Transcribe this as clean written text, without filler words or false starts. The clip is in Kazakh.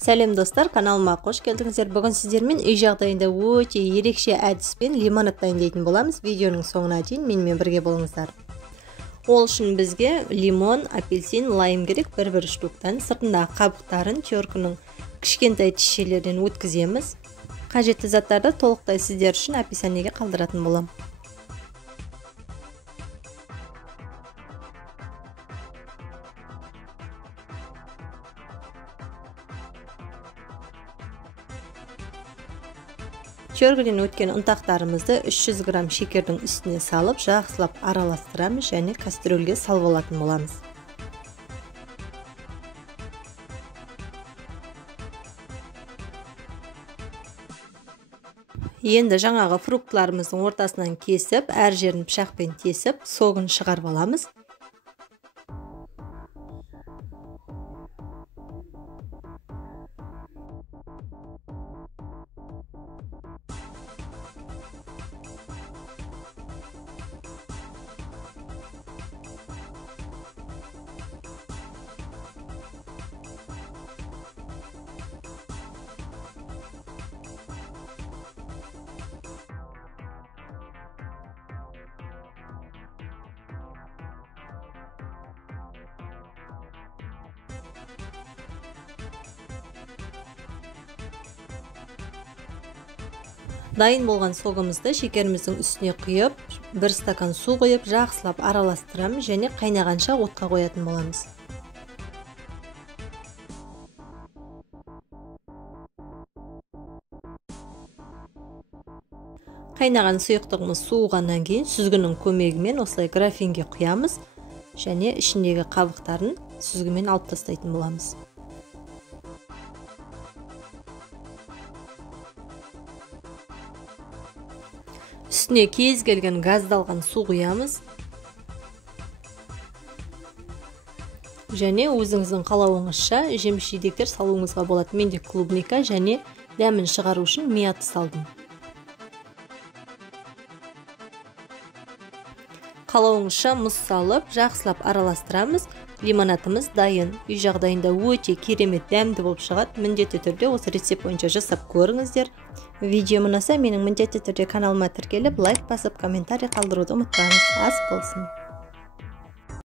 Сәлем достар, каналыма қош келдіңіздер. Бүгін сіздермен үй жағдайында өте ерекше әдіспен лимонад дайындайтын боламыз. Видеоның соңына дейін менімен бірге болыңыздар. Ол үшін бізге лимон, апельсин, лайм керек бір штуктан. Сыртындағы қабықтарын теркінің кішкентай тишелерден өткіземіз. Қажетті заттарды толықтай сіздер үшін описаниеге қалдыратын болам. Теркіден өткен ұнтақтарымызды 300 грамм шекердің үстіне салып, жақсылап араластырамыз және кастрөлге салып алатын боламыз. Енді жаңағы фруктыларымыздың ортасынан кесіп, әр жерін пышақпен тесіп, согын шығарып аламыз. Дайын болған согымызды шекеріміздің үстіне құйып, 1 стакан су құйып, жақсылап араластырамыз және қайнағанша отқа қоятын боламыз. Қайнаған сұйықтығымыз суығаннан кейін сүзгінің көмегімен осылай графинге құямыз және ішіндегі қабықтарын сүзгімен алып тастайтын боламыз. Үстіне кез келген газдалған су құямыз және өзіңіздің қалауыңызша жеміс-жидектер салуыңызға болады. Менде клубника және дәмін шығару үшін мияты салдым. Қалауыңызша мұз салып, жақсылап араластырамыз. Лимонадымыз дайын. Үй жағдайында өте керемет дәмді болып шығады. Міндетті түрде осы рецепт бойынша жасап көріңіздер. Видео ұнаса, менің міндетті түрде каналыма тіркеліп, лайк басып, комментарий қалдыруды ұмытпаңыз. Ас болсын.